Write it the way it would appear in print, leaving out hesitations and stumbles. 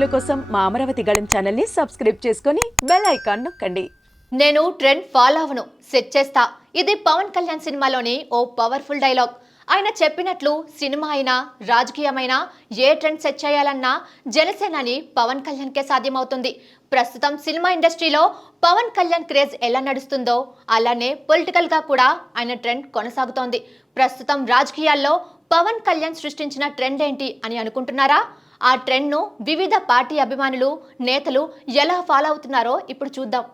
వీడియోల కోసం మా అమరావతి గళం ఛానల్ని సబ్స్క్రైబ్ చేసుకొని బెల్ ఐకాన్ నొక్కండి. నేను ట్రెండ్ ఫాలో అవను, సెట్ చేస్తా. ఇది పవన్ కళ్యాణ్ సినిమాలోని ఓ పవర్ఫుల్ డైలాగ్. ఆయన చెప్పినట్లు సినిమా అయినా రాజకీయమైనా ఏ ట్రెండ్ సెట్ చేయాలన్నా జనసేనని పవన్ కళ్యాణ్కే సాధ్యమవుతుంది. ప్రస్తుతం సినిమా ఇండస్ట్రీలో పవన్ కళ్యాణ్ క్రేజ్ ఎలా నడుస్తుందో అలానే పొలిటికల్గా కూడా ఆయన ట్రెండ్ కొనసాగుతోంది. ప్రస్తుతం రాజకీయాల్లో పవన్ కళ్యాణ్ సృష్టించిన ట్రెండ్ ఏంటి అని అనుకుంటున్నారా? ఆ ట్రెండ్ను వివిధ పార్టీ అభిమానులు, నేతలు ఎలా ఫాలో అవుతున్నారో ఇప్పుడు చూద్దాం.